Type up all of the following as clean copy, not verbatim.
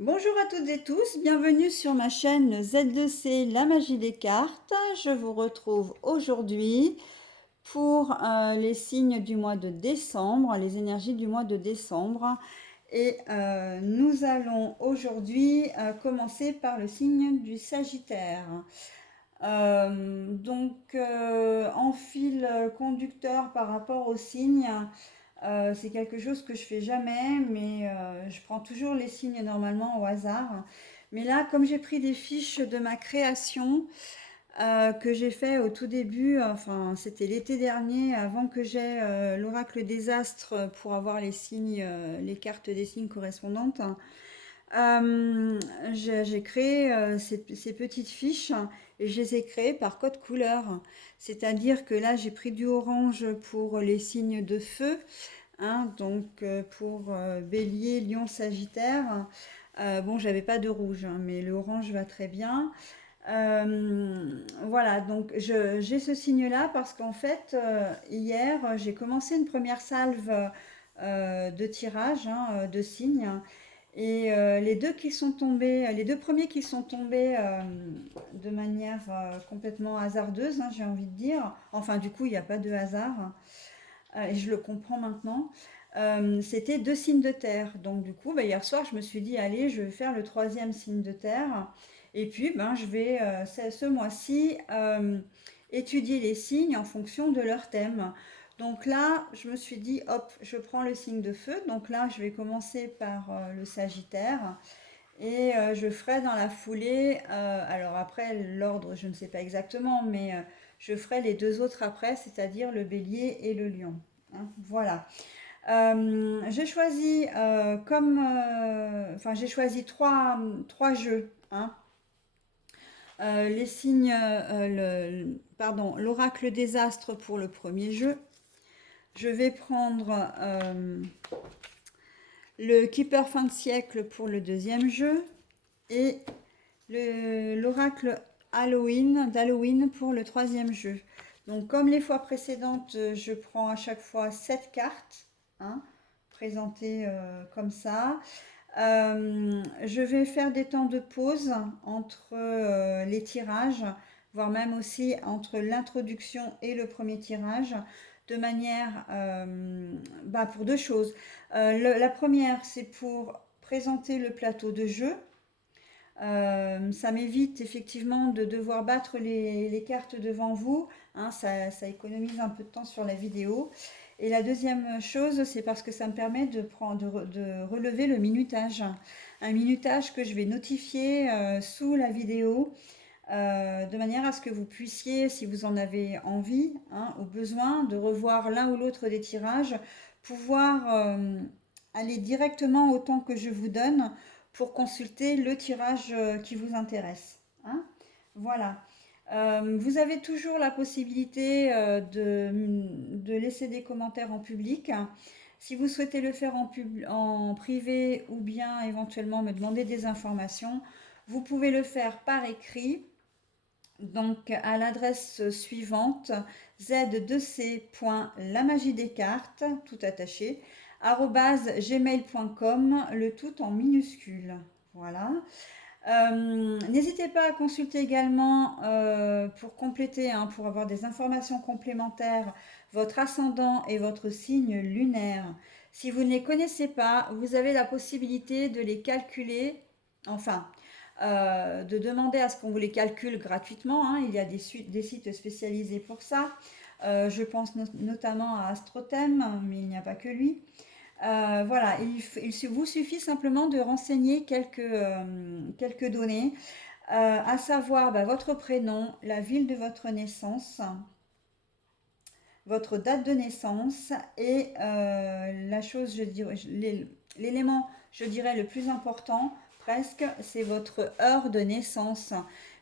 Bonjour à toutes et tous, bienvenue sur ma chaîne Z2C La Magie des Cartes. Je vous retrouve aujourd'hui pour les signes du mois de décembre, les énergies du mois de décembre. Et nous allons aujourd'hui commencer par le signe du Sagittaire. En fil conducteur par rapport aux signes, c'est quelque chose que je fais jamais, mais je prends toujours les signes normalement au hasard. Mais là, comme j'ai pris des fiches de ma création que j'ai fait au tout début, enfin c'était l'été dernier, avant que j'aie l'oracle des astres pour avoir les signes, les cartes des signes correspondantes. Euh, j'ai créé ces petites fiches et je les ai créées par code couleur. C'est-à-dire que là, j'ai pris du orange pour les signes de feu, hein, pour Bélier, Lion, Sagittaire. Bon, j'avais pas de rouge, hein, mais le orange va très bien. Voilà, donc j'ai ce signe-là parce qu'en fait, hier, j'ai commencé une première salve de tirage, hein, de signes. Et les deux premiers qui sont tombés de manière complètement hasardeuse, hein, j'ai envie de dire. Enfin, du coup, il n'y a pas de hasard. Et je le comprends maintenant. C'était deux signes de terre. Donc, du coup, bah, hier soir, je me suis dit, allez, je vais faire le troisième signe de terre. Et puis, ben, je vais, ce mois-ci, étudier les signes en fonction de leur thème. Donc là, je me suis dit, hop, je prends le signe de feu. Donc là, je vais commencer par le Sagittaire. Et je ferai dans la foulée, alors après, l'ordre, je ne sais pas exactement, mais je ferai les deux autres après, c'est-à-dire le Bélier et le Lion. Hein, voilà. J'ai choisi enfin j'ai choisi trois jeux, hein. Les signes, pardon, l'oracle des astres pour le premier jeu. Je vais prendre le Keeper fin de siècle pour le deuxième jeu et l'oracle d'Halloween pour le troisième jeu. Donc comme les fois précédentes, je prends à chaque fois 7 cartes, hein, présentées comme ça. Je vais faire des temps de pause entre les tirages, voire même aussi entre l'introduction et le premier tirage, de manière, pour deux choses. La première, c'est pour présenter le plateau de jeu. Ça m'évite effectivement de devoir battre les cartes devant vous, hein, ça économise un peu de temps sur la vidéo. Et la deuxième chose, c'est parce que ça me permet de relever le minutage. Un minutage que je vais notifier sous la vidéo, de manière à ce que vous puissiez, si vous en avez envie, hein, au besoin, de revoir l'un ou l'autre des tirages, pouvoir aller directement au temps que je vous donne pour consulter le tirage qui vous intéresse. Hein. Voilà. Vous avez toujours la possibilité de laisser des commentaires en public. Si vous souhaitez le faire en privé ou bien éventuellement me demander des informations, vous pouvez le faire par écrit, donc à l'adresse suivante z2c.lamagiedescartes, tout attaché, @gmail.com, le tout en minuscule. Voilà. N'hésitez pas à consulter également pour compléter, hein, pour avoir des informations complémentaires, votre ascendant et votre signe lunaire. Si vous ne les connaissez pas, vous avez la possibilité de les calculer, enfin, de demander à ce qu'on vous les calcule gratuitement, hein. Il y a des sites spécialisés pour ça. Je pense notamment à Astrothème, mais il n'y a pas que lui. Voilà, il vous suffit simplement de renseigner quelques données, à savoir votre prénom, la ville de votre naissance, votre date de naissance et la chose, l'élément, je dirais, le plus important, presque, c'est votre heure de naissance.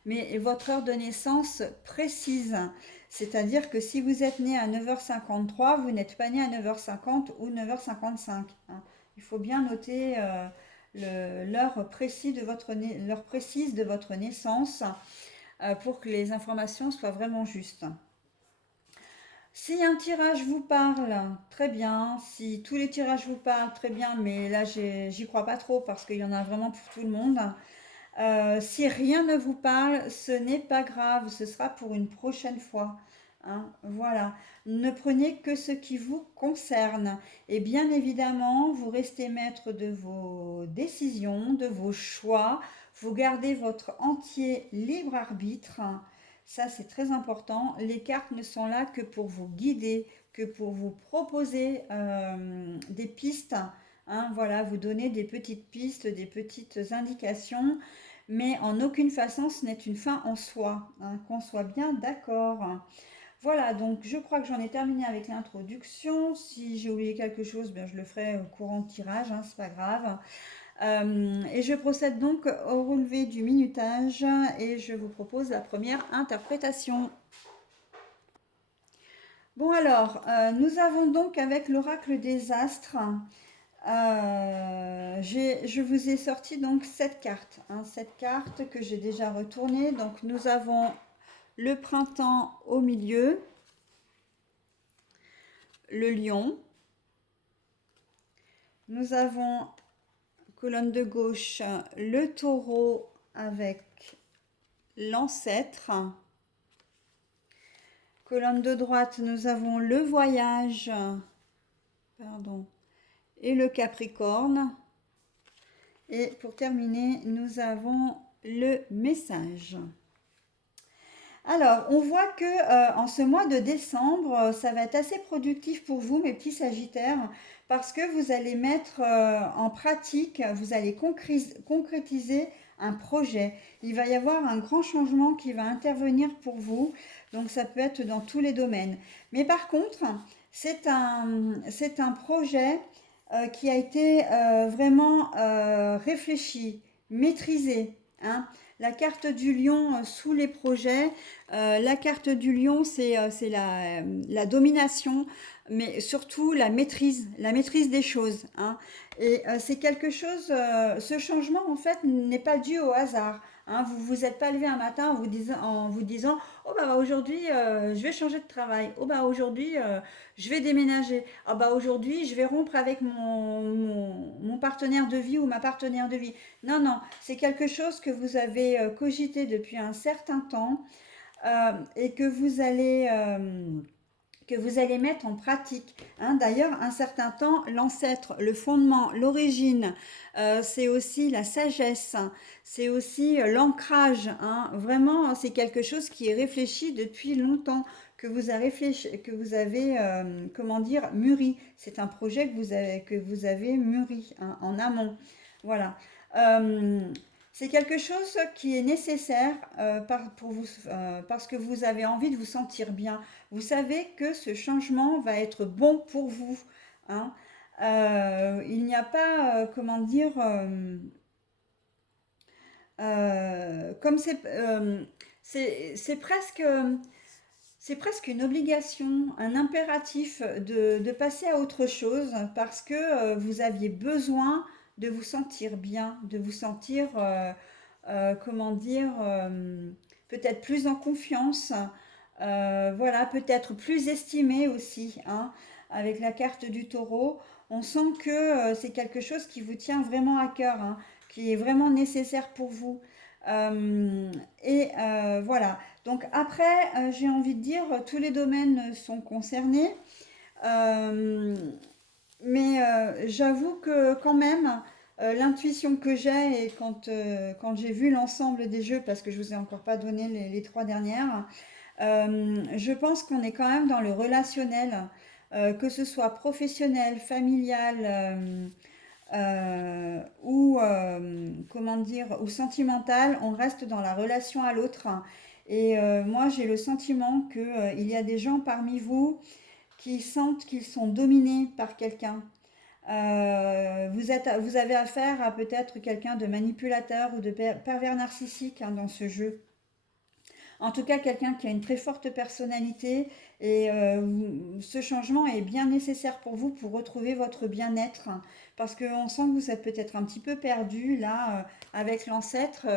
Mais votre heure de naissance précise. C'est-à-dire que si vous êtes né à 9h53, vous n'êtes pas né à 9h50 ou 9h55. Hein. Il faut bien noter l'heure précise de votre naissance pour que les informations soient vraiment justes. Si un tirage vous parle, très bien. Si tous les tirages vous parlent, très bien. Mais là, j'y crois pas trop parce qu'il y en a vraiment pour tout le monde. Si rien ne vous parle, ce n'est pas grave. Ce sera pour une prochaine fois. Hein, voilà. Ne prenez que ce qui vous concerne. Et bien évidemment, vous restez maître de vos décisions, de vos choix. Vous gardez votre entier libre arbitre. Ça, c'est très important. Les cartes ne sont là que pour vous guider, que pour vous proposer des pistes. Hein, voilà, vous donner des petites pistes, des petites indications, mais en aucune façon ce n'est une fin en soi, hein, qu'on soit bien d'accord. Voilà, donc je crois que j'en ai terminé avec l'introduction. Si j'ai oublié quelque chose, ben, je le ferai au courant de tirage, hein, c'est pas grave. Et je procède donc au relevé du minutage et je vous propose la première interprétation. Bon alors, nous avons donc avec l'oracle des astres, je vous ai sorti donc cette carte, hein, cette carte que j'ai déjà retournée. Donc nous avons le printemps au milieu, le lion, nous avons colonne de gauche le taureau avec l'ancêtre. Colonne de droite, nous avons le voyage, pardon, et le Capricorne. Et pour terminer, nous avons le message. Alors, on voit que en ce mois de décembre, ça va être assez productif pour vous, mes petits Sagittaires, parce que vous allez mettre en pratique, vous allez concrétiser un projet. Il va y avoir un grand changement qui va intervenir pour vous, donc ça peut être dans tous les domaines. Mais par contre, c'est un projet qui a été vraiment réfléchi, maîtrisé, hein. La carte du lion sous les projets. La carte du lion, c'est la domination, mais surtout la maîtrise des choses, hein. Et c'est quelque chose, ce changement en fait n'est pas dû au hasard. Hein. Vous vous êtes pas levé un matin en vous disant oh bah aujourd'hui je vais changer de travail, oh bah aujourd'hui je vais déménager, oh bah aujourd'hui je vais rompre avec mon partenaire de vie ou ma partenaire de vie. Non, non, c'est quelque chose que vous avez cogité depuis un certain temps et que vous allez mettre en pratique. Hein. D'ailleurs, un certain temps, l'ancêtre, le fondement, l'origine, c'est aussi la sagesse, hein. C'est aussi l'ancrage. Hein. Vraiment, c'est quelque chose qui est réfléchi depuis longtemps, que vous avez comment dire, mûri. C'est un projet que vous avez mûri, hein, en amont. Voilà. Euh, c'est quelque chose qui est nécessaire pour vous, parce que vous avez envie de vous sentir bien. Vous savez que ce changement va être bon pour vous. Hein. Il n'y a pas, comment dire, comme c'est presque, c'est presque une obligation, un impératif de passer à autre chose parce que vous aviez besoin de vous sentir bien, de vous sentir, comment dire, peut-être plus en confiance, voilà, peut-être plus estimé aussi, hein, avec la carte du taureau. On sent que c'est quelque chose qui vous tient vraiment à cœur, hein, qui est vraiment nécessaire pour vous. Voilà. Donc après, j'ai envie de dire, tous les domaines sont concernés. Euh, mais j'avoue que quand même, l'intuition que j'ai, et quand j'ai vu l'ensemble des jeux, parce que je vous ai encore pas donné les trois dernières, je pense qu'on est quand même dans le relationnel, que ce soit professionnel, familial ou comment dire, ou sentimental, on reste dans la relation à l'autre. Et moi, j'ai le sentiment que il y a des gens parmi vous qui sentent qu'ils sont dominés par quelqu'un. Vous avez affaire à peut-être quelqu'un de manipulateur ou de pervers narcissique, hein, dans ce jeu. En tout cas, quelqu'un qui a une très forte personnalité et ce changement est bien nécessaire pour vous pour retrouver votre bien-être, parce qu'on sent que vous êtes peut-être un petit peu perdu là avec l'ancêtre.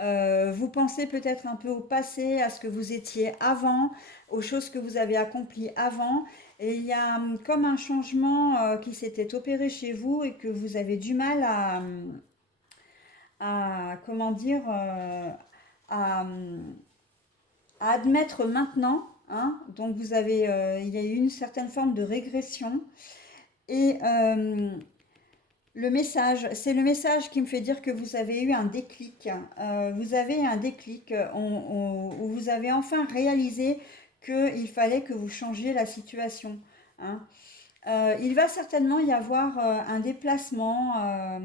Vous pensez peut-être un peu au passé, à ce que vous étiez avant, aux choses que vous avez accomplies avant. Et il y a comme un changement qui s'était opéré chez vous et que vous avez du mal comment dire, à, à admettre maintenant, hein. Donc vous avez, il y a eu une certaine forme de régression. Et c'est le message qui me fait dire que vous avez eu un déclic. Vous avez un déclic où vous avez enfin réalisé qu'il fallait que vous changiez la situation, hein. Il va certainement y avoir un déplacement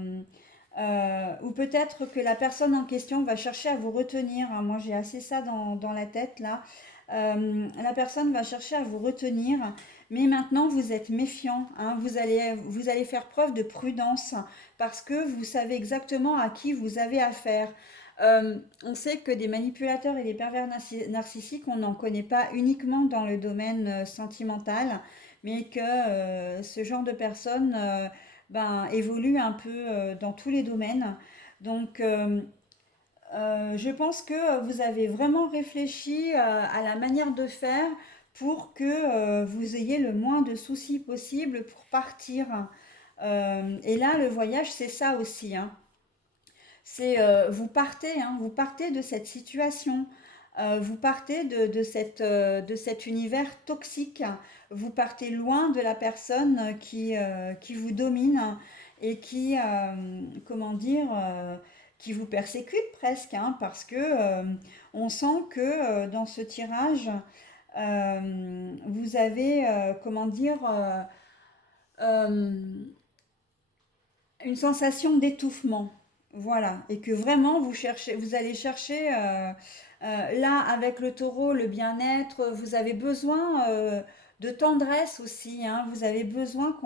ou peut-être que la personne en question va chercher à vous retenir, hein. Moi, j'ai assez ça dans la tête là. La personne va chercher à vous retenir, mais maintenant vous êtes méfiant, hein. Vous allez faire preuve de prudence parce que vous savez exactement à qui vous avez affaire. On sait que des manipulateurs et des pervers narcissiques, on n'en connaît pas uniquement dans le domaine sentimental, mais que ce genre de personnes évolue un peu dans tous les domaines. Donc, je pense que vous avez vraiment réfléchi à la manière de faire pour que vous ayez le moins de soucis possible pour partir. Et là, le voyage, c'est ça aussi, hein. C'est vous partez de cette situation, vous partez de cet univers toxique, vous partez loin de la personne qui vous domine et comment dire, qui vous persécute presque, hein, parce que on sent que dans ce tirage, vous avez, comment dire, euh, une sensation d'étouffement. Voilà, et que vraiment vous allez chercher là avec le taureau le bien-être. Vous avez besoin de tendresse aussi, hein. Vous avez besoin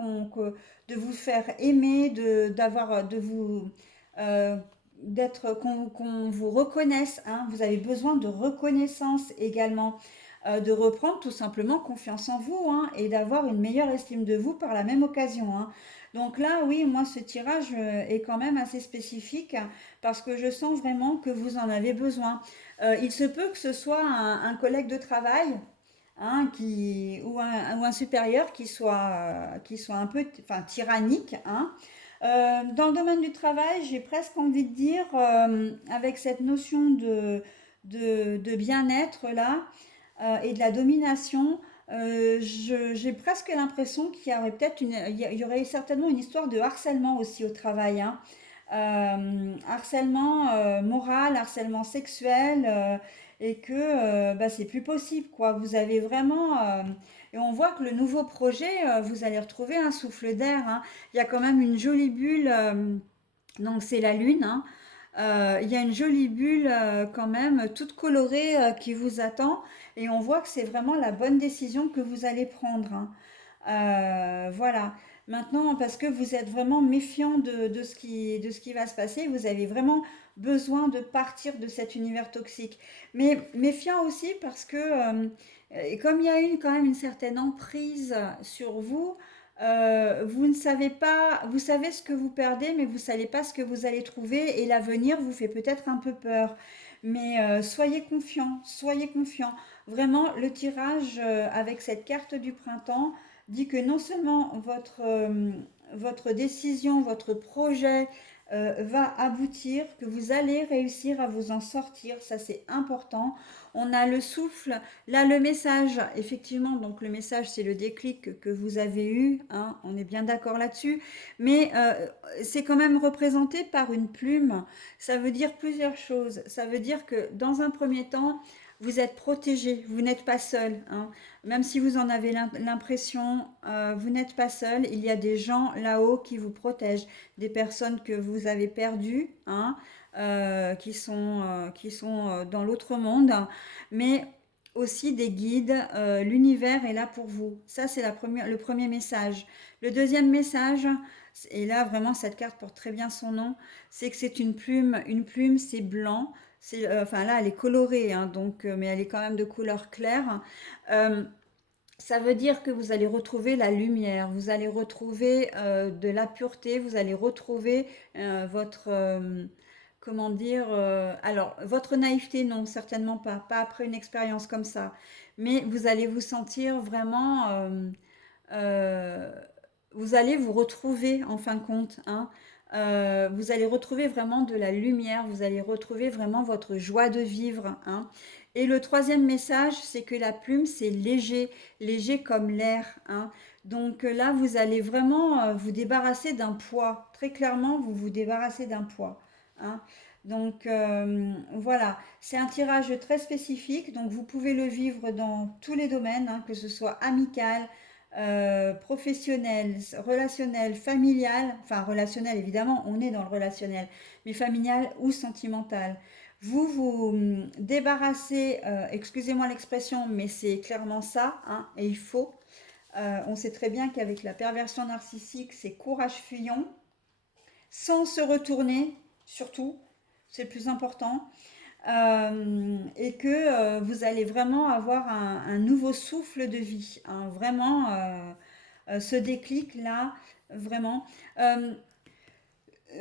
de vous faire aimer, de vous euh, d'être qu'on vous reconnaisse, hein. Vous avez besoin de reconnaissance également, de reprendre tout simplement confiance en vous, hein, et d'avoir une meilleure estime de vous par la même occasion, hein. Donc là, oui, moi, ce tirage est quand même assez spécifique parce que je sens vraiment que vous en avez besoin. Il se peut que ce soit un collègue de travail, hein, ou un supérieur qui soit un peu enfin, tyrannique, hein. Dans le domaine du travail, j'ai presque envie de dire, avec cette notion de bien-être là, et de la domination, j'ai presque l'impression qu'il y aurait il y aurait certainement une histoire de harcèlement aussi au travail, hein. Harcèlement moral, harcèlement sexuel, et que c'est plus possible, quoi. Vous avez vraiment, et on voit que le nouveau projet, vous allez retrouver un souffle d'air, hein. Il y a quand même une jolie bulle, donc c'est la lune, hein. Il y a une jolie bulle quand même, toute colorée, qui vous attend. Et on voit que c'est vraiment la bonne décision que vous allez prendre, hein. Voilà. Maintenant, parce que vous êtes vraiment méfiant de ce qui va se passer, vous avez vraiment besoin de partir de cet univers toxique. Mais méfiant aussi parce que, et comme il y a eu quand même une certaine emprise sur vous, vous ne savez pas, vous savez ce que vous perdez, mais vous ne savez pas ce que vous allez trouver, et l'avenir vous fait peut-être un peu peur. Mais soyez confiants, soyez confiants. Vraiment, le tirage avec cette carte du printemps dit que non seulement votre décision, votre projet va aboutir, que vous allez réussir à vous en sortir, ça c'est important. On a le souffle, là le message, effectivement, donc le message c'est le déclic que vous avez eu, hein, on est bien d'accord là-dessus, mais c'est quand même représenté par une plume. Ça veut dire plusieurs choses. Ça veut dire que dans un premier temps, vous êtes protégé, vous n'êtes pas seul, hein. Même si vous en avez l'impression, vous n'êtes pas seul. Il y a des gens là-haut qui vous protègent, des personnes que vous avez perdues, hein, qui sont dans l'autre monde, mais aussi des guides. L'univers est là pour vous. Ça, c'est le premier message. Le deuxième message, et là vraiment cette carte porte très bien son nom, c'est que c'est une plume. Une plume, c'est blanc. Enfin là, elle est colorée, hein, donc, mais elle est quand même de couleur claire. Euh, Ça veut dire que vous allez retrouver la lumière, vous allez retrouver de la pureté, vous allez retrouver votre, comment dire, alors votre naïveté, non, certainement pas, pas après une expérience comme ça, mais vous allez vous sentir vraiment, euh, vous allez vous retrouver en fin de compte, hein. Vous allez retrouver vraiment de la lumière, vous allez retrouver vraiment votre joie de vivre, hein. Et le troisième message, c'est que la plume, c'est léger, léger comme l'air, hein. Donc là, vous allez vraiment vous débarrasser d'un poids. Très clairement, vous vous débarrassez d'un poids, hein. Donc voilà, c'est un tirage très spécifique, donc vous pouvez le vivre dans tous les domaines, hein, que ce soit amical, professionnel, relationnel, familial, enfin relationnel évidemment, on est dans le relationnel, mais familial ou sentimental. Vous vous débarrassez, excusez-moi l'expression, mais c'est clairement ça, hein, et il faut. On sait très bien qu'avec la perversion narcissique, c'est courage fuyant, sans se retourner, surtout, c'est le plus important, et que vous allez vraiment avoir un nouveau souffle de vie, hein, vraiment ce déclic-là, vraiment.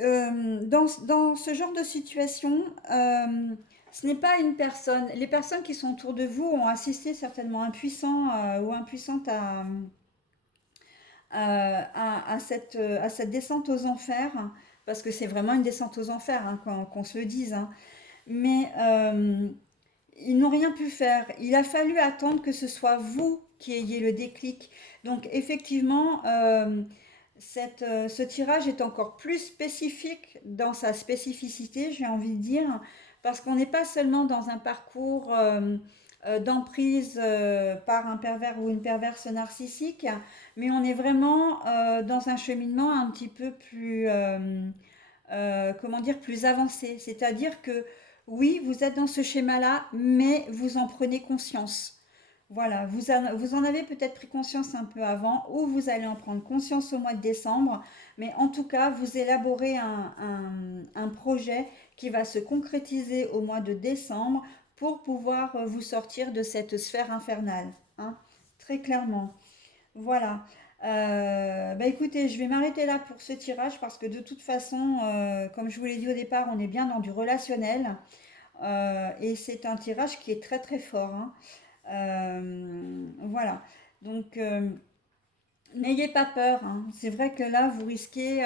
Euh, dans ce genre de situation, ce n'est pas une personne. Les personnes qui sont autour de vous ont assisté certainement impuissants ou impuissantes à cette descente aux enfers, parce que c'est vraiment une descente aux enfers, hein, qu'on se le dise, hein. Mais ils n'ont rien pu faire. Il a fallu attendre que ce soit vous qui ayez le déclic. Donc effectivement, ce tirage est encore plus spécifique dans sa spécificité, j'ai envie de dire, parce qu'on n'est pas seulement dans un parcours d'emprise par un pervers ou une perverse narcissique, mais on est vraiment dans un cheminement un petit peu plus, comment dire, plus avancé. C'est-à-dire que oui, vous êtes dans ce schéma-là, mais vous en prenez conscience. Voilà, vous en avez peut-être pris conscience un peu avant, ou vous allez en prendre conscience au mois de décembre, mais en tout cas, vous élaborez un projet qui va se concrétiser au mois de décembre pour pouvoir vous sortir de cette sphère infernale, hein, très clairement. Voilà. Bah écoutez, je vais m'arrêter là pour ce tirage parce que de toute façon, comme je vous l'ai dit au départ, on est bien dans du relationnel. Et c'est un tirage qui est très très fort, hein. Voilà. Donc, n'ayez pas peur, hein. C'est vrai que là, vous risquez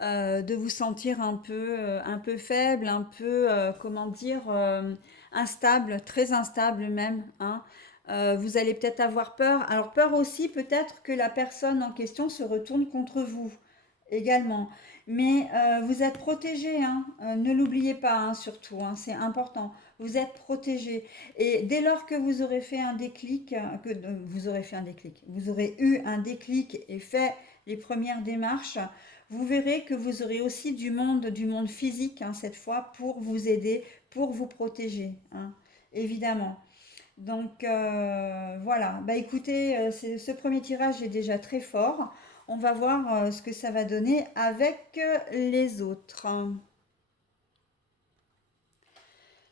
de vous sentir un peu faible, un peu, comment dire, instable, très instable même, hein. Vous allez peut-être avoir peur. Alors, peur aussi peut-être que la personne en question se retourne contre vous également. Mais vous êtes protégé, hein. Ne l'oubliez pas, hein, surtout, hein, c'est important. Vous êtes protégé. Et dès lors que vous aurez fait un déclic, vous aurez fait un déclic, vous aurez eu un déclic et fait les premières démarches, vous verrez que vous aurez aussi du monde physique, hein, cette fois, pour vous aider, pour vous protéger, hein, évidemment. Donc voilà, bah écoutez, ce premier tirage est déjà très fort. On va voir ce que ça va donner avec les autres.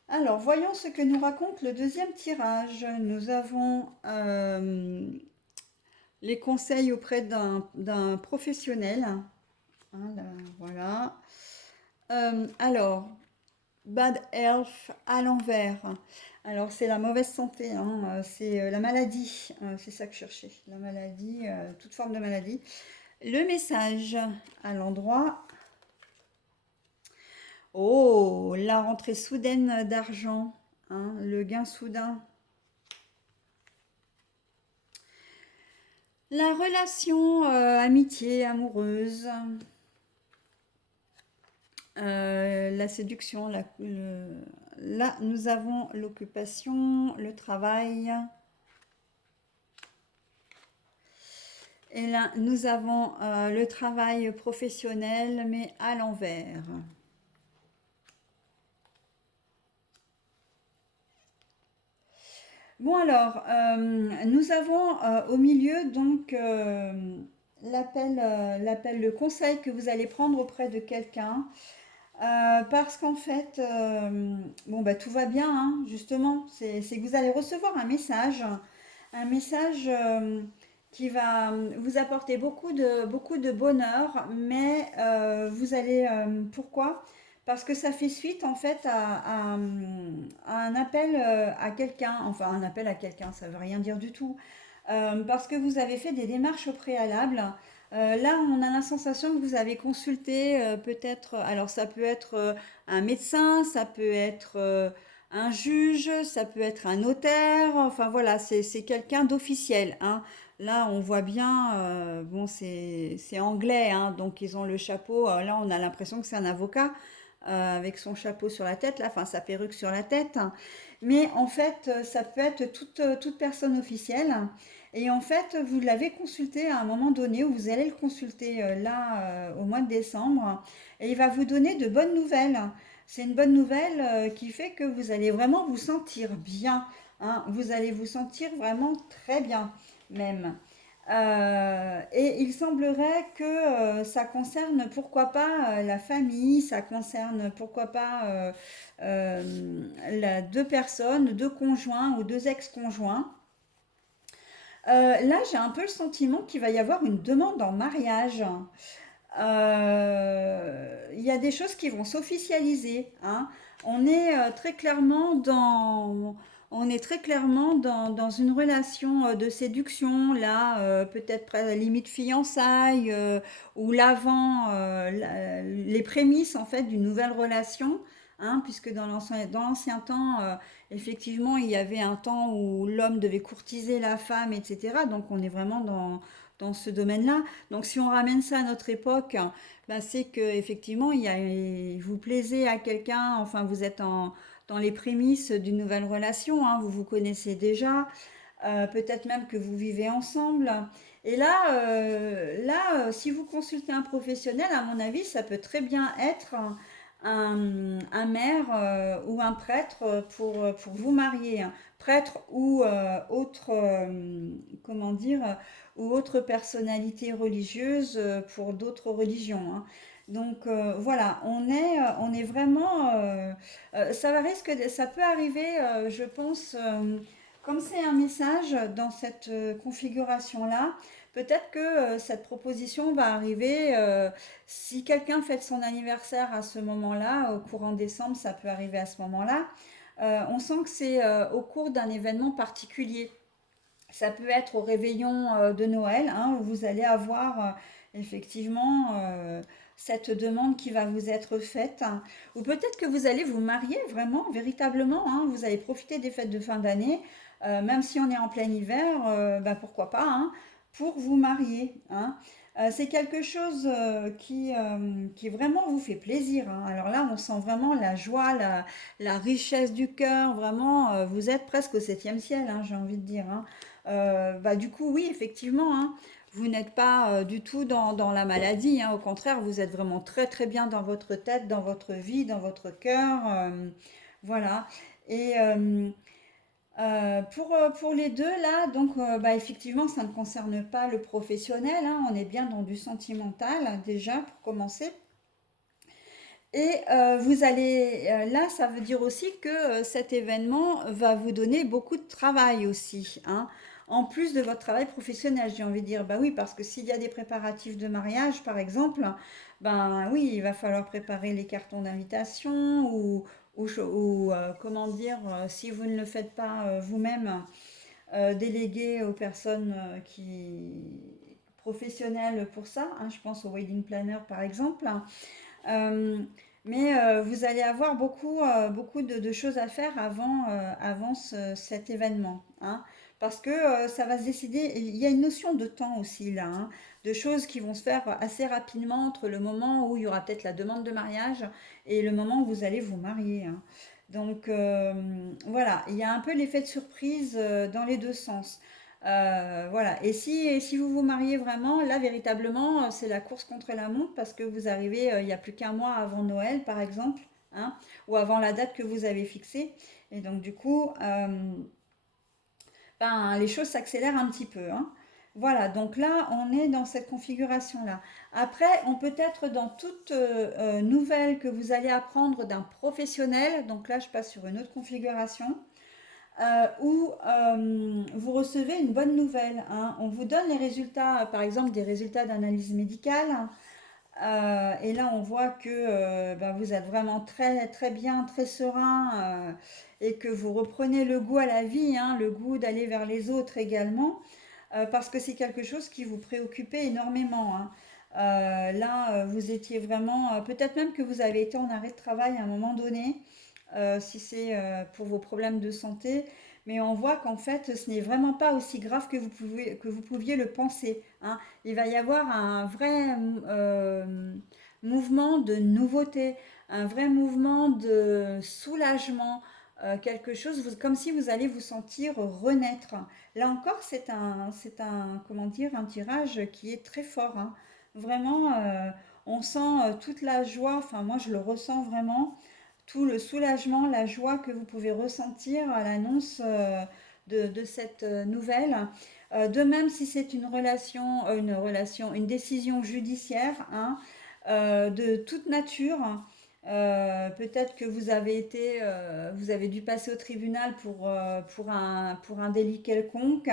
Alors, voyons ce que nous raconte le deuxième tirage. Nous avons les conseils auprès d'un professionnel. Hein, là, voilà. Alors, Bad Health à l'envers. Alors, c'est la mauvaise santé, hein, c'est la maladie. C'est ça que je cherchais. La maladie, toute forme de maladie. Le message à l'endroit. Oh, la rentrée soudaine d'argent, hein, le gain soudain. La relation amitié, amoureuse, la séduction, là nous avons l'occupation, le travail. Et là nous avons le travail professionnel, mais à l'envers. Bon alors, nous avons au milieu donc l'appel, le conseil que vous allez prendre auprès de quelqu'un. Parce qu'en fait, bon bah tout va bien, hein, justement. C'est que vous allez recevoir un message qui va vous apporter beaucoup de bonheur, mais vous allez... pourquoi? Parce que ça fait suite en fait à un appel à quelqu'un, enfin un appel à quelqu'un, ça veut rien dire du tout. Parce que vous avez fait des démarches au préalable. Là, on a la sensation que vous avez consulté peut-être, alors ça peut être un médecin, ça peut être un juge, ça peut être un notaire, enfin voilà, c'est quelqu'un d'officiel, hein. Là, on voit bien, bon, c'est anglais, hein, donc ils ont le chapeau. Là, on a l'impression que c'est un avocat avec son chapeau sur la tête, là, enfin sa perruque sur la tête. Mais en fait, ça peut être toute personne officielle. Et en fait, vous l'avez consulté à un moment donné, ou vous allez le consulter au mois de décembre, et il va vous donner de bonnes nouvelles. C'est une bonne nouvelle qui fait que vous allez vraiment vous sentir bien, hein. Vous allez vous sentir vraiment très bien, même. Et il semblerait que ça concerne pourquoi pas la famille, ça concerne pourquoi pas deux personnes, deux conjoints ou deux ex-conjoints. Là, j'ai un peu le sentiment qu'il va y avoir une demande en mariage. Il y a des choses qui vont s'officialiser, hein. On est très clairement on est très clairement dans une relation de séduction, là, peut-être limite fiançailles, ou l'avant, les prémices en fait d'une nouvelle relation, hein, puisque dans l'ancien temps, effectivement, il y avait un temps où l'homme devait courtiser la femme, etc. Donc on est vraiment dans ce domaine-là. Donc si on ramène ça à notre époque, ben, c'est que effectivement vous plaisez à quelqu'un, enfin vous êtes dans les prémices d'une nouvelle relation, hein, vous vous connaissez déjà, peut-être même que vous vivez ensemble. Et si vous consultez un professionnel, à mon avis, ça peut très bien être un maire ou un prêtre pour vous marier. Un prêtre ou autre, comment dire, ou autre personnalité religieuse pour d'autres religions, hein. Donc voilà, on est vraiment, ça peut arriver, je pense, comme c'est un message dans cette configuration-là, peut-être que cette proposition va arriver si quelqu'un fête son anniversaire à ce moment-là, au courant décembre, ça peut arriver à ce moment-là. On sent que c'est au cours d'un événement particulier. Ça peut être au réveillon de Noël, hein, où vous allez avoir effectivement cette demande qui va vous être faite. Ou peut-être que vous allez vous marier vraiment, véritablement, hein. Vous allez profiter des fêtes de fin d'année, même si on est en plein hiver, bah, pourquoi pas, hein, pour vous marier, hein. C'est quelque chose qui vraiment vous fait plaisir, hein. Alors là, on sent vraiment la joie, la richesse du cœur, vraiment, vous êtes presque au septième ciel, hein, j'ai envie de dire, hein. Bah, du coup, oui, effectivement, hein, vous n'êtes pas du tout dans la maladie, hein, au contraire, vous êtes vraiment très très bien dans votre tête, dans votre vie, dans votre cœur. Voilà. Et pour les deux, là, donc, bah, effectivement, ça ne concerne pas le professionnel, hein, on est bien dans du sentimental, déjà, pour commencer. Et là, ça veut dire aussi que cet événement va vous donner beaucoup de travail aussi, hein. En plus de votre travail professionnel, j'ai envie de dire, bah oui, parce que s'il y a des préparatifs de mariage, par exemple, ben oui, il va falloir préparer les cartons d'invitation comment dire, si vous ne le faites pas vous-même, déléguer aux personnes professionnelles pour ça, hein, je pense au wedding planner par exemple. Euh, mais vous allez avoir beaucoup de choses à faire avant cet événement, hein, parce que ça va se décider. Il y a une notion de temps aussi là, hein, de choses qui vont se faire assez rapidement entre le moment où il y aura peut-être la demande de mariage et le moment où vous allez vous marier, hein. Donc voilà, il y a un peu l'effet de surprise dans les deux sens. Voilà. Et si vous vous mariez vraiment, là, véritablement, c'est la course contre la montre parce que vous arrivez, il n'y a plus qu'un mois avant Noël, par exemple, hein, ou avant la date que vous avez fixée. Et donc, du coup, ben, les choses s'accélèrent un petit peu, hein. Voilà, donc là, on est dans cette configuration-là. Après, on peut être dans toute nouvelle que vous allez apprendre d'un professionnel. Donc là, je passe sur une autre configuration. où vous recevez une bonne nouvelle, hein. On vous donne les résultats, par exemple des résultats d'analyse médicale. Et là, on voit que ben, vous êtes vraiment très, très bien, très serein, et que vous reprenez le goût à la vie, hein, le goût d'aller vers les autres également, parce que c'est quelque chose qui vous préoccupait énormément, hein. Là, vous étiez vraiment, peut-être même que vous avez été en arrêt de travail à un moment donné, si c'est pour vos problèmes de santé, mais on voit qu'en fait, ce n'est vraiment pas aussi grave que vous pouviez le penser, hein. Il va y avoir un vrai mouvement de nouveauté, un vrai mouvement de soulagement, quelque chose, comme si vous allez vous sentir renaître. Là encore, comment dire, un tirage qui est très fort, hein. Vraiment, on sent toute la joie, enfin moi je le ressens vraiment, tout le soulagement, la joie que vous pouvez ressentir à l'annonce de cette nouvelle. De même, si c'est une décision judiciaire, hein, de toute nature, peut-être que vous avez dû passer au tribunal pour un délit quelconque.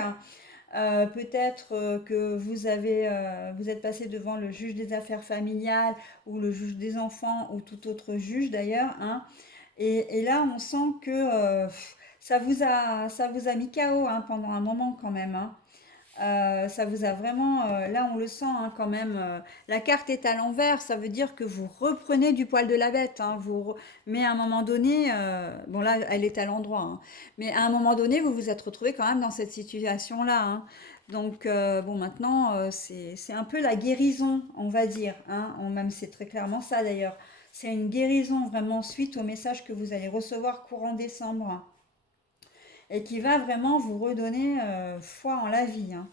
Peut-être que vous êtes passé devant le juge des affaires familiales ou le juge des enfants ou tout autre juge d'ailleurs, hein. Et là, on sent que ça vous a mis KO, hein, pendant un moment quand même, hein. Ça vous a vraiment, là on le sent, hein, quand même. La carte est à l'envers, ça veut dire que vous reprenez du poil de la bête, hein, mais à un moment donné, bon là elle est à l'endroit, hein, mais à un moment donné vous vous êtes retrouvé quand même dans cette situation-là, hein. Donc bon maintenant c'est un peu la guérison, on va dire, hein, même c'est très clairement ça d'ailleurs. C'est une guérison vraiment suite au message que vous allez recevoir courant décembre et qui va vraiment vous redonner foi en la vie, hein,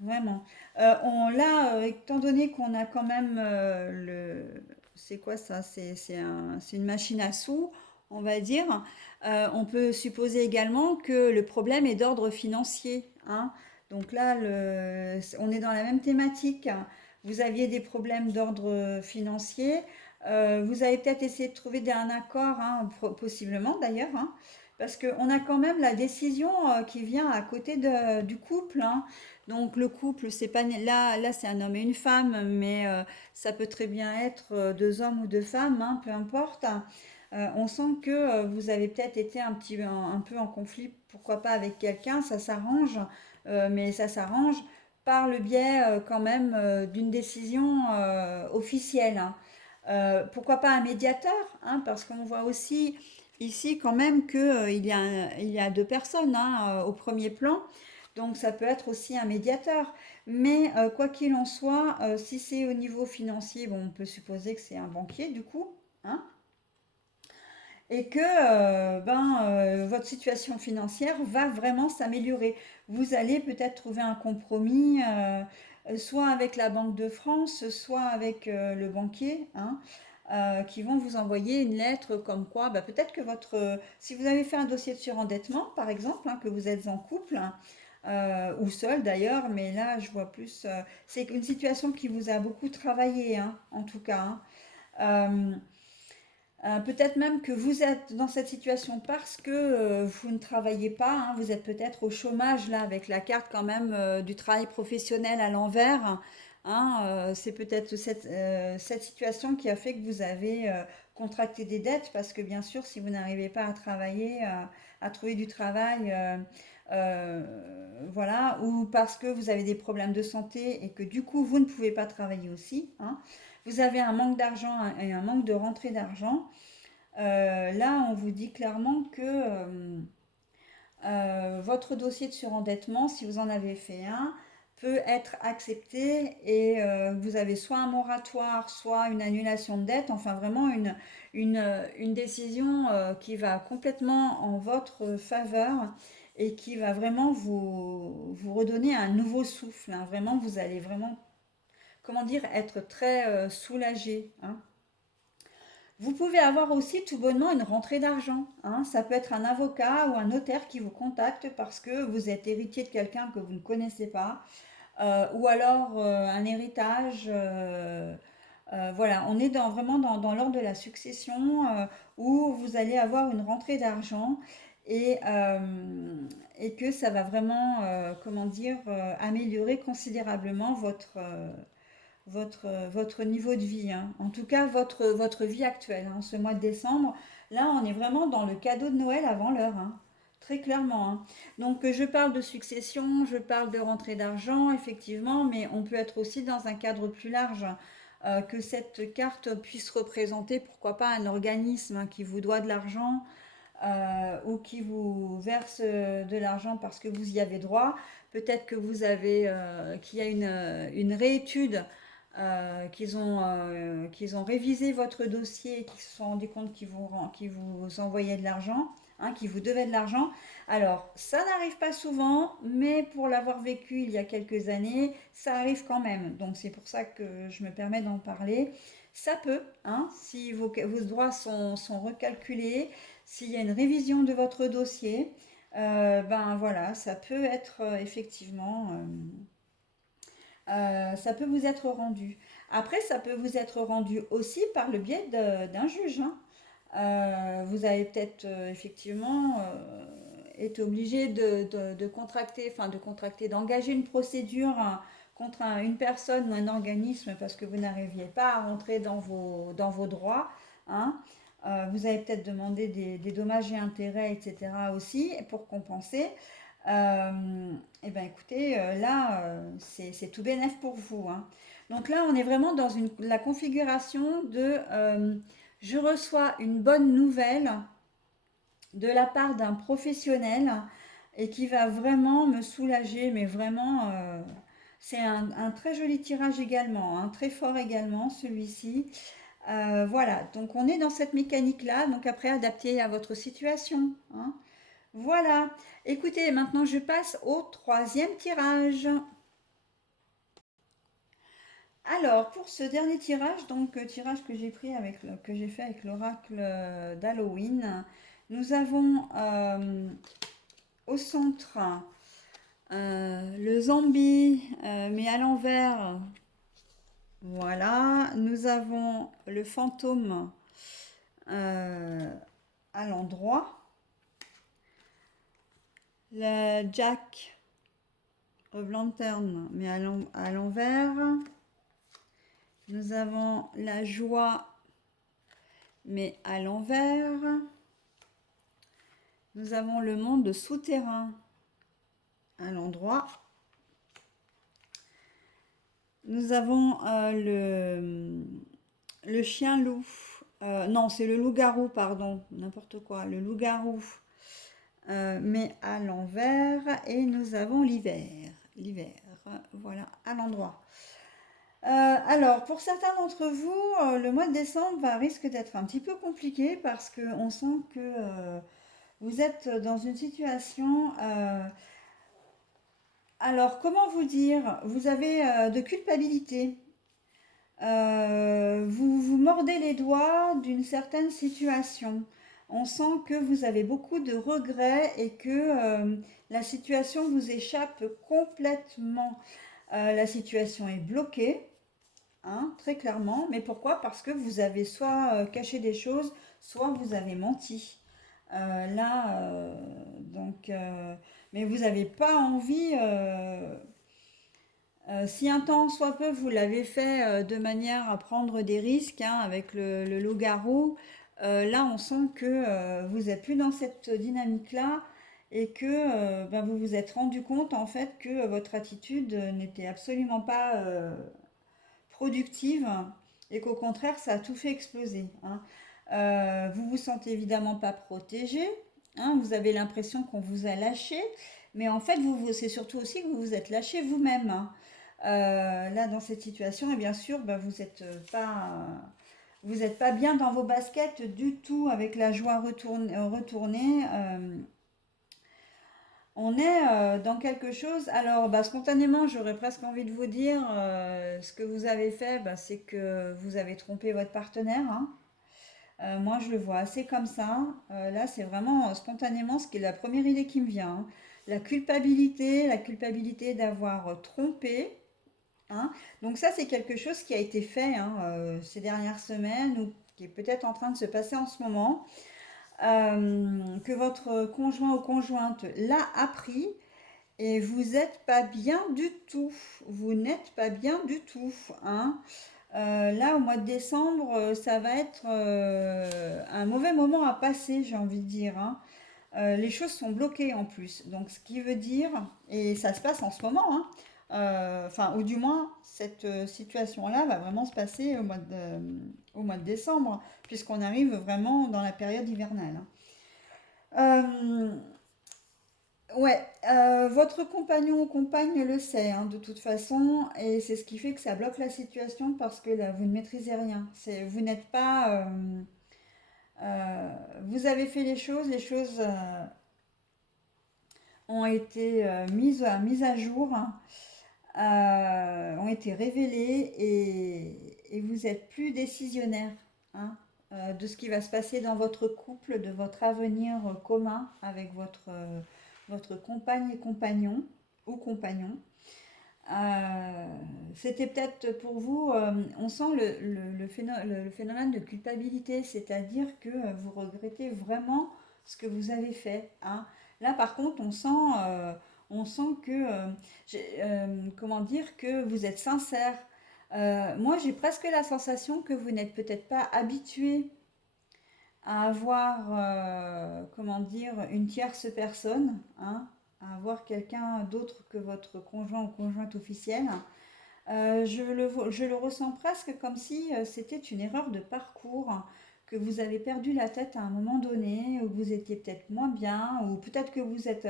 vraiment. Là, étant donné qu'on a quand même c'est quoi ça? C'est une machine à sous, on va dire. On peut supposer également que le problème est d'ordre financier, hein. Donc là, on est dans la même thématique. Vous aviez des problèmes d'ordre financier. Vous avez peut-être essayé de trouver un accord, hein, possiblement d'ailleurs, hein, parce qu'on a quand même la décision qui vient à côté du couple, hein. Donc le couple, c'est pas là c'est un homme et une femme, mais ça peut très bien être deux hommes ou deux femmes, hein, peu importe. On sent que vous avez peut-être été un peu en conflit, pourquoi pas avec quelqu'un, ça s'arrange, mais ça s'arrange par le biais quand même d'une décision officielle, hein. Pourquoi pas un médiateur, hein, parce qu'on voit aussi ici quand même que, il y a deux personnes, hein, au premier plan, donc ça peut être aussi un médiateur. Mais quoi qu'il en soit, si c'est au niveau financier, bon, on peut supposer que c'est un banquier du coup, hein, et que votre situation financière va vraiment s'améliorer. Vous allez peut-être trouver un compromis, soit avec la Banque de France, soit avec le banquier, hein, qui vont vous envoyer une lettre comme quoi, bah, peut-être que si vous avez fait un dossier de surendettement, par exemple, hein, que vous êtes en couple, hein, ou seul d'ailleurs, mais là je vois plus, c'est une situation qui vous a beaucoup travaillé, hein, en tout cas, hein. Euh, Peut-être même que vous êtes dans cette situation parce que vous ne travaillez pas, hein, vous êtes peut-être au chômage là avec la carte quand même du travail professionnel à l'envers, hein. C'est peut-être cette situation qui a fait que vous avez contracté des dettes parce que bien sûr si vous n'arrivez pas à travailler, à trouver du travail, euh, voilà, ou parce que vous avez des problèmes de santé et que du coup vous ne pouvez pas travailler aussi, hein, vous avez un manque d'argent et un manque de rentrée d'argent. Là, on vous dit clairement que votre dossier de surendettement, si vous en avez fait un, peut être accepté et vous avez soit un moratoire, soit une annulation de dette, enfin vraiment une décision qui va complètement en votre faveur et qui va vraiment vous redonner un nouveau souffle, hein. Vraiment, vous allez vraiment, comment dire, être très soulagé, hein. Vous pouvez avoir aussi tout bonnement une rentrée d'argent, hein. Ça peut être un avocat ou un notaire qui vous contacte parce que vous êtes héritier de quelqu'un que vous ne connaissez pas, ou alors un héritage. Voilà, on est vraiment dans l'ordre de la succession où vous allez avoir une rentrée d'argent et que ça va vraiment, comment dire, améliorer considérablement votre niveau de vie, hein. En tout cas, votre vie actuelle, hein. Ce mois de décembre, là, on est vraiment dans le cadeau de Noël avant l'heure, hein. Très clairement, hein. Donc, je parle de succession, je parle de rentrée d'argent, effectivement, mais on peut être aussi dans un cadre plus large, que cette carte puisse représenter, pourquoi pas, un organisme, hein, qui vous doit de l'argent, ou qui vous verse de l'argent parce que vous y avez droit. Peut-être que qu'il y a une réétude, qu'ils ont révisé votre dossier et qu'ils se sont rendus compte qu'ils vous envoyaient de l'argent, hein, qu'ils vous devaient de l'argent. Alors, ça n'arrive pas souvent, mais pour l'avoir vécu il y a quelques années, ça arrive quand même. Donc, c'est pour ça que je me permets d'en parler. Ça peut, hein, si vos droits sont recalculés, s'il y a une révision de votre dossier, ben voilà, ça peut être effectivement, ça peut vous être rendu. Après, ça peut vous être rendu aussi par le biais d'un juge, hein. Vous avez peut-être effectivement été obligé de contracter, enfin de contracter, d'engager une procédure, hein, contre une personne ou un organisme parce que vous n'arriviez pas à rentrer dans vos droits, hein. Vous avez peut-être demandé des dommages et intérêts, etc. aussi pour compenser. Et ben écoutez, là, c'est tout bénef pour vous, hein. Donc là, on est vraiment dans la configuration de je reçois une bonne nouvelle de la part d'un professionnel et qui va vraiment me soulager, mais vraiment, c'est un très joli tirage également, hein, très fort également, celui-ci. Voilà, donc on est dans cette mécanique-là, donc après adapté à votre situation, hein. Voilà. Écoutez, maintenant je passe au troisième tirage. Alors, pour ce dernier tirage, donc tirage que j'ai pris que j'ai fait avec l'oracle d'Halloween, nous avons au centre le zombie, mais à l'envers. Voilà. Nous avons le fantôme euh, à l'endroit, le Jack of Lantern, mais à l'envers. Nous avons la joie, mais à l'envers. Nous avons le monde souterrain à l'endroit. Nous avons le chien-loup. Non, c'est le loup-garou, pardon. N'importe quoi. Le loup-garou, mais à l'envers. Et nous avons l'hiver. L'hiver, voilà, à l'endroit. Alors, pour certains d'entre vous, le mois de décembre risque d'être un petit peu compliqué parce qu'on sent que vous êtes dans une situation. Alors, comment vous dire? Vous avez de culpabilité. Vous vous mordez les doigts d'une certaine situation. On sent que vous avez beaucoup de regrets et que la situation vous échappe complètement. La situation est bloquée, hein, très clairement. Mais pourquoi? Parce que vous avez soit caché des choses, soit vous avez menti. Là, mais vous n'avez pas envie, si un temps soit peu vous l'avez fait de manière à prendre des risques, hein, avec le loup-garou, là on sent que vous n'êtes plus dans cette dynamique-là et que ben, vous vous êtes rendu compte en fait que votre attitude n'était absolument pas productive et qu'au contraire ça a tout fait exploser, hein. Vous vous sentez évidemment pas protégé, hein, vous avez l'impression qu'on vous a lâché, mais en fait c'est surtout aussi que vous vous êtes lâché vous-même, hein. Là dans cette situation et bien sûr bah, vous êtes pas bien dans vos baskets du tout avec la joie retournée. On est dans quelque chose. Alors, bah, spontanément, j'aurais presque envie de vous dire, ce que vous avez fait, bah, c'est que vous avez trompé votre partenaire, hein. Moi, je le vois assez comme ça. Là, c'est vraiment spontanément ce qui est la première idée qui me vient, hein. La culpabilité d'avoir trompé, hein. Donc ça, c'est quelque chose qui a été fait, hein, ces dernières semaines ou qui est peut-être en train de se passer en ce moment. que votre conjoint ou conjointe l'a appris et vous n'êtes pas bien du tout. Vous n'êtes pas bien du tout, hein. Là, au mois de décembre, ça va être un mauvais moment à passer, j'ai envie de dire, hein. Les choses sont bloquées en plus. Donc, ce qui veut dire, et ça se passe en ce moment, hein, enfin, ou du moins, cette situation-là va vraiment se passer au mois de décembre, puisqu'on arrive vraiment dans la période hivernale, hein. Ouais, votre compagnon ou compagne le sait, hein, de toute façon, et c'est ce qui fait que ça bloque la situation parce que là, vous ne maîtrisez rien. Vous n'êtes pas, vous avez fait les choses ont été mises à jour, hein, ont été révélées et vous n'êtes plus décisionnaire, hein, de ce qui va se passer dans votre couple, de votre avenir commun avec votre compagne et compagnon ou compagnon. Euh, C'était peut-être pour vous, on sent le phénomène de culpabilité, c'est-à-dire que vous regrettez vraiment ce que vous avez fait, hein. Là, par contre, on sent que, comment dire, que vous êtes sincère. Moi, j'ai presque la sensation que vous n'êtes peut-être pas habitué à avoir, comment dire, une tierce personne, hein, à avoir quelqu'un d'autre que votre conjoint ou conjointe officielle. Je le ressens presque comme si c'était une erreur de parcours, hein, que vous avez perdu la tête à un moment donné, où vous étiez peut-être moins bien, ou peut-être que vous êtes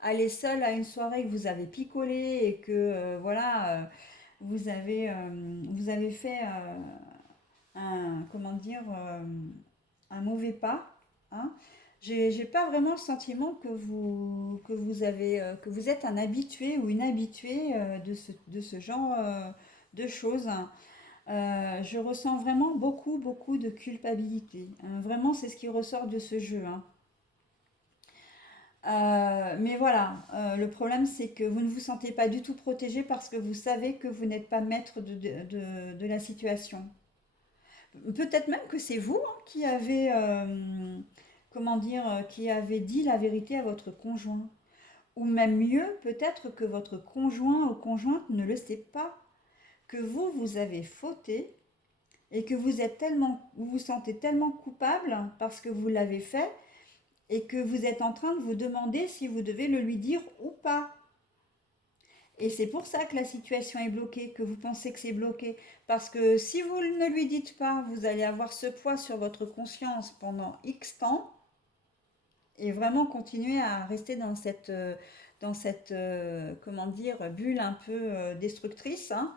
allé seul à une soirée que vous avez picolé et que voilà, vous avez fait comment dire, un mauvais pas, hein. J'ai pas vraiment le sentiment que vous êtes un habitué ou une habituée de ce genre de choses. Je ressens vraiment beaucoup de culpabilité. Vraiment, c'est ce qui ressort de ce jeu, hein. Mais voilà, le problème c'est que vous ne vous sentez pas du tout protégé parce que vous savez que vous n'êtes pas maître de la situation. Peut-être même que c'est vous, hein, qui avez, comment dire, qui avez dit la vérité à votre conjoint. Ou même mieux, peut-être que votre conjoint ou conjointe ne le sait pas, que vous avez fauté et que vous vous sentez tellement coupable parce que vous l'avez fait et que vous êtes en train de vous demander si vous devez le lui dire ou pas. Et c'est pour ça que la situation est bloquée, que vous pensez que c'est bloqué. Parce que si vous ne lui dites pas, vous allez avoir ce poids sur votre conscience pendant X temps et vraiment continuer à rester dans cette comment dire, bulle un peu destructrice, hein,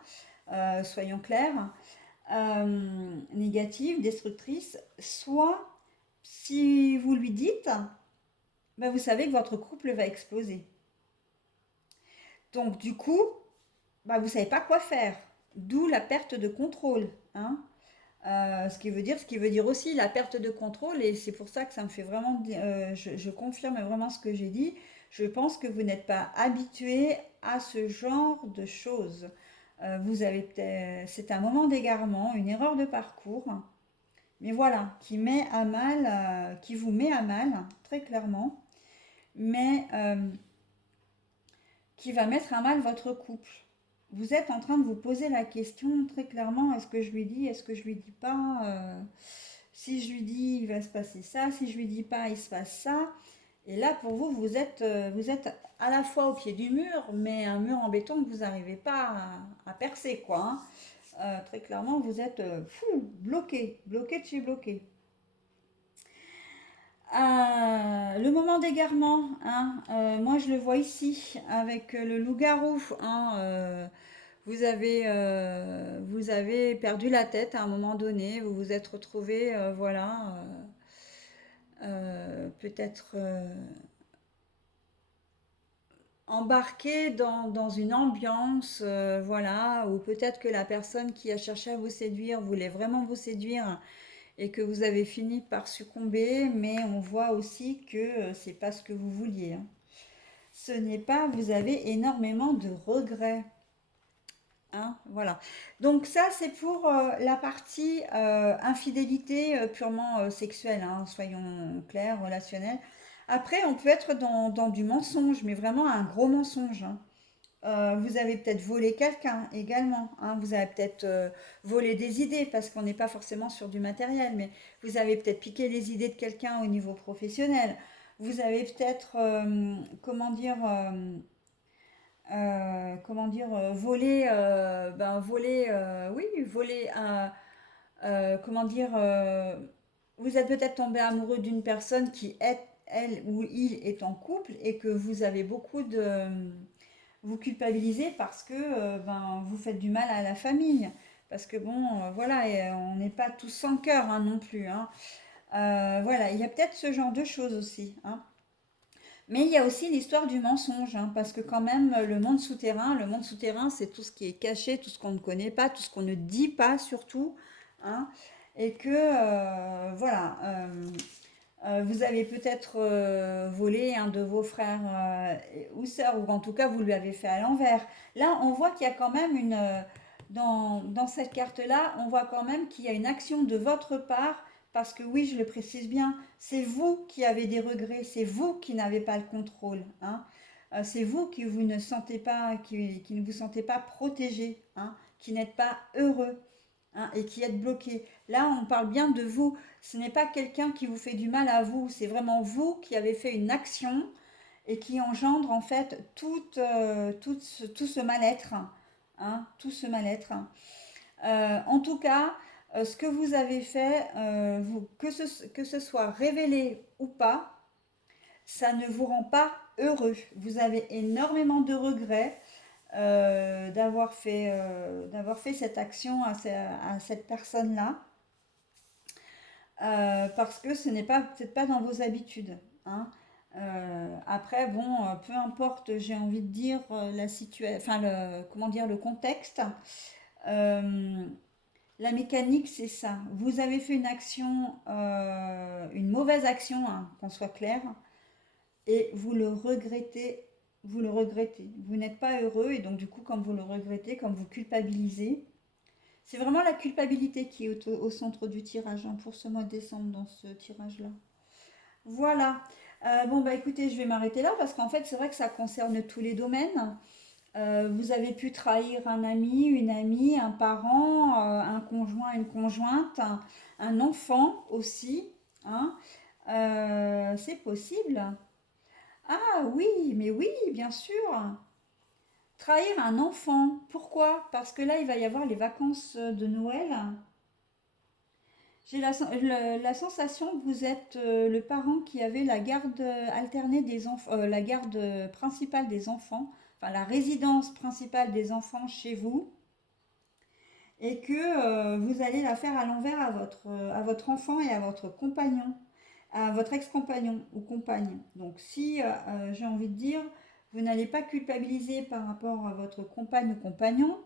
soyons clairs, négative, destructrice. Soit, si vous lui dites, ben vous savez que votre couple va exploser. Donc du coup, bah, vous ne savez pas quoi faire. D'où la perte de contrôle, hein. Ce qui veut dire aussi la perte de contrôle, et c'est pour ça que ça me fait vraiment, je confirme vraiment ce que j'ai dit. Je pense que vous n'êtes pas habitué à ce genre de choses. Vous avez c'est un moment d'égarement, une erreur de parcours, mais voilà, qui vous met à mal, très clairement, mais qui va mettre à mal votre couple. Vous êtes en train de vous poser la question très clairement, est-ce que je lui dis, est-ce que je lui dis pas, si je lui dis, il va se passer ça, si je lui dis pas, il se passe ça. Et là, pour vous, vous êtes à la fois au pied du mur, mais un mur en béton que vous n'arrivez pas à percer, quoi, hein. Très clairement, vous êtes bloqué, bloqué de chez bloqué. Le moment d'égarement, hein, moi je le vois ici avec le loup-garou, hein, vous avez perdu la tête à un moment donné, vous vous êtes retrouvé, voilà, peut-être embarqué dans une ambiance, voilà, ou peut-être que la personne qui a cherché à vous séduire voulait vraiment vous séduire et que vous avez fini par succomber, mais on voit aussi que c'est pas ce que vous vouliez, hein. Ce n'est pas, vous avez énormément de regrets, Hein, voilà. Donc ça, c'est pour la partie infidélité purement sexuelle, hein, soyons clairs, relationnelle. Après, on peut être dans du mensonge, mais vraiment un gros mensonge. Hein. Vous avez peut-être volé quelqu'un également. Hein. Vous avez peut-être volé des idées, parce qu'on n'est pas forcément sur du matériel, mais vous avez peut-être piqué les idées de quelqu'un au niveau professionnel. Vous avez peut-être, comment dire, oui, voler comment dire, vous êtes peut-être tombé amoureux d'une personne qui est, elle ou il est en couple et que vous avez beaucoup de, vous culpabilisez parce que vous faites du mal à la famille. Parce que bon, voilà, et, on n'est pas tous sans cœur hein, non plus. Hein. Voilà, il y a peut-être ce genre de choses aussi. Hein. Mais il y a aussi l'histoire du mensonge, hein, parce que quand même, le monde souterrain, c'est tout ce qui est caché, tout ce qu'on ne connaît pas, tout ce qu'on ne dit pas surtout, hein, et que, voilà, vous avez peut-être volé un de vos frères ou sœurs, ou en tout cas, vous lui avez fait à l'envers. Là, on voit qu'il y a quand même dans cette carte-là, on voit quand même qu'il y a une action de votre part parce que oui, je le précise bien, c'est vous qui avez des regrets, c'est vous qui n'avez pas le contrôle. Hein. C'est vous qui vous ne sentez pas, qui ne vous sentez pas protégé, hein, qui n'êtes pas heureux hein, et qui êtes bloqué. Là, on parle bien de vous. Ce n'est pas quelqu'un qui vous fait du mal à vous, c'est vraiment vous qui avez fait une action et qui engendre en fait tout ce mal-être. Hein, tout ce mal-être. En tout cas, ce que vous avez fait, que ce soit révélé ou pas, ça ne vous rend pas heureux. Vous avez énormément de regrets d'avoir fait cette action à cette personne-là, parce que ce n'est pas peut-être pas dans vos habitudes. Hein. Après, bon, peu importe, j'ai envie de dire la situation, enfin comment dire, le contexte. Euh, La mécanique, c'est ça. Vous avez fait une action, une mauvaise action, hein, qu'on soit clair, et vous le regrettez, vous le regrettez. Vous n'êtes pas heureux, et donc du coup, comme vous le regrettez, comme vous culpabilisez, c'est vraiment la culpabilité qui est au centre du tirage hein, pour ce mois de décembre dans ce tirage-là. Voilà. Bon, bah écoutez, je vais m'arrêter là parce qu'en fait, c'est vrai que ça concerne tous les domaines. Vous avez pu trahir un ami, une amie, un parent, un conjoint, une conjointe, un enfant aussi. Hein. C'est possible. Ah oui, mais oui, bien sûr. Trahir un enfant. Pourquoi? Parce que là, il va y avoir les vacances de Noël. J'ai la sensation que vous êtes le parent qui avait la garde alternée des enfants, la garde principale des enfants, enfin la résidence principale des enfants chez vous, et que vous allez la faire à l'envers à votre enfant et à votre compagnon, à votre ex-compagnon ou compagne. Donc si j'ai envie de dire, vous n'allez pas culpabiliser par rapport à votre compagne ou compagnon,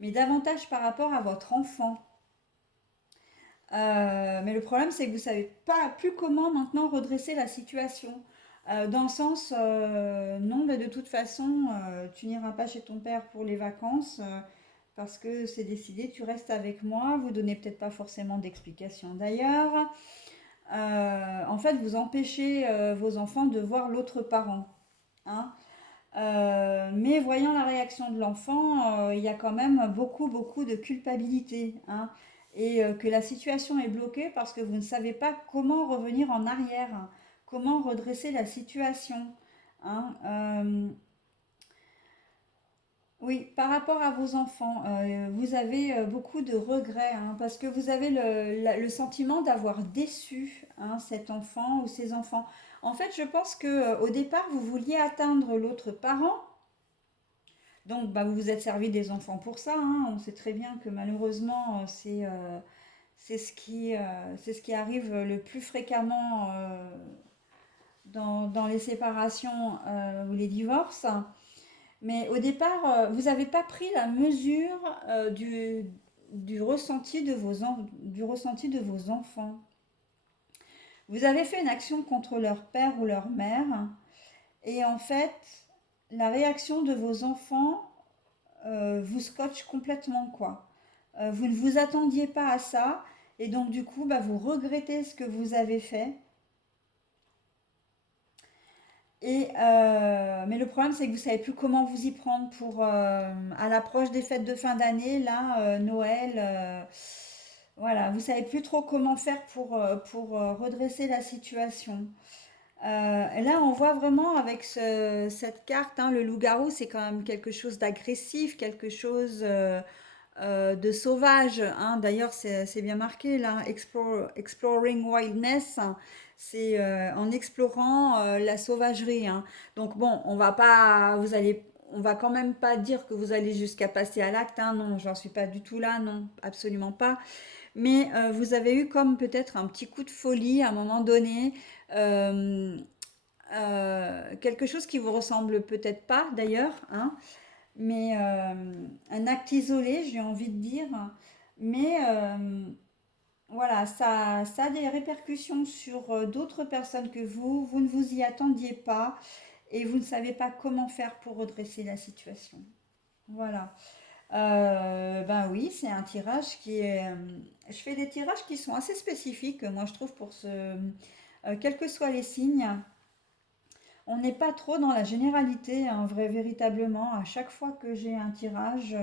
mais davantage par rapport à votre enfant. Mais le problème, c'est que vous ne savez pas plus comment maintenant redresser la situation. Dans le sens, non, mais de toute façon, tu n'iras pas chez ton père pour les vacances parce que c'est décidé, tu restes avec moi. Vous donnez peut-être pas forcément d'explication d'ailleurs. En fait, vous empêchez vos enfants de voir l'autre parent. Hein. Mais voyant la réaction de l'enfant, il y a quand même beaucoup, beaucoup de culpabilité. Hein, et que la situation est bloquée parce que vous ne savez pas comment revenir en arrière, hein, comment redresser la situation. Hein, oui, par rapport à vos enfants, vous avez beaucoup de regrets hein, parce que vous avez le sentiment d'avoir déçu hein, cet enfant ou ces enfants. En fait, je pense que au départ, vous vouliez atteindre l'autre parent, donc bah, vous vous êtes servi des enfants pour ça. Hein. On sait très bien que malheureusement, c'est ce qui arrive le plus fréquemment dans les séparations ou les divorces. Mais au départ, vous n'avez pas pris la mesure du ressenti de vos enfants. Vous avez fait une action contre leur père ou leur mère, et en fait, la réaction de vos enfants vous scotche complètement, quoi. Vous ne vous attendiez pas à ça, et donc du coup, bah, vous regrettez ce que vous avez fait. Mais le problème, c'est que vous savez plus comment vous y prendre pour à l'approche des fêtes de fin d'année, là, Noël. Voilà, vous savez plus trop comment faire pour redresser la situation. Et là, on voit vraiment avec cette carte, hein, le loup-garou, c'est quand même quelque chose d'agressif, quelque chose de sauvage, hein. D'ailleurs, c'est bien marqué là, Exploring Wildness, hein. C'est en explorant la sauvagerie, hein. Donc bon, on va quand même pas dire que vous allez jusqu'à passer à l'acte, hein. Non, j'en suis pas du tout là, non, absolument pas. Mais vous avez eu comme peut-être un petit coup de folie à un moment donné, euh, quelque chose qui vous ressemble peut-être pas d'ailleurs, hein, mais un acte isolé, j'ai envie de dire. Mais voilà, ça a des répercussions sur d'autres personnes que vous ne vous y attendiez pas et vous ne savez pas comment faire pour redresser la situation. Voilà. Ben oui, c'est un tirage qui est... je fais des tirages qui sont assez spécifiques, moi je trouve, pour quels que soient les signes. On n'est pas trop dans la généralité, hein, véritablement. À chaque fois que j'ai un tirage,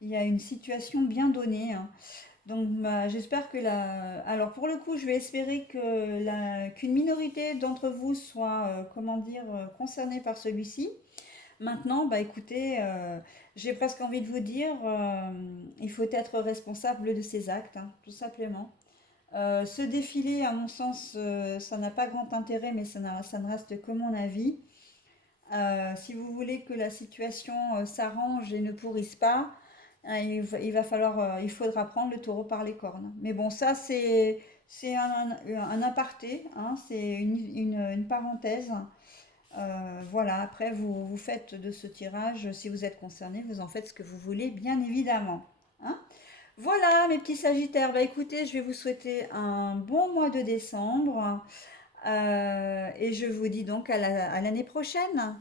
il y a une situation bien donnée, hein. Donc bah, j'espère que la... Alors pour le coup, je vais espérer qu'une minorité d'entre vous soit, comment dire, concernée par celui-ci. Maintenant, bah écoutez, j'ai presque envie de vous dire, il faut être responsable de ses actes, hein, tout simplement. Ce défilé, à mon sens, ça n'a pas grand intérêt, mais ça ne reste que mon avis. Si vous voulez que la situation s'arrange et ne pourrisse pas, hein, il va falloir, il faudra prendre le taureau par les cornes. Mais bon, ça, c'est un aparté, hein, c'est une parenthèse. Voilà, après, vous faites de ce tirage, si vous êtes concerné, vous en faites ce que vous voulez, bien évidemment, hein. Voilà, mes petits sagittaires. Bah écoutez, je vais vous souhaiter un bon mois de décembre et je vous dis donc à l'année prochaine.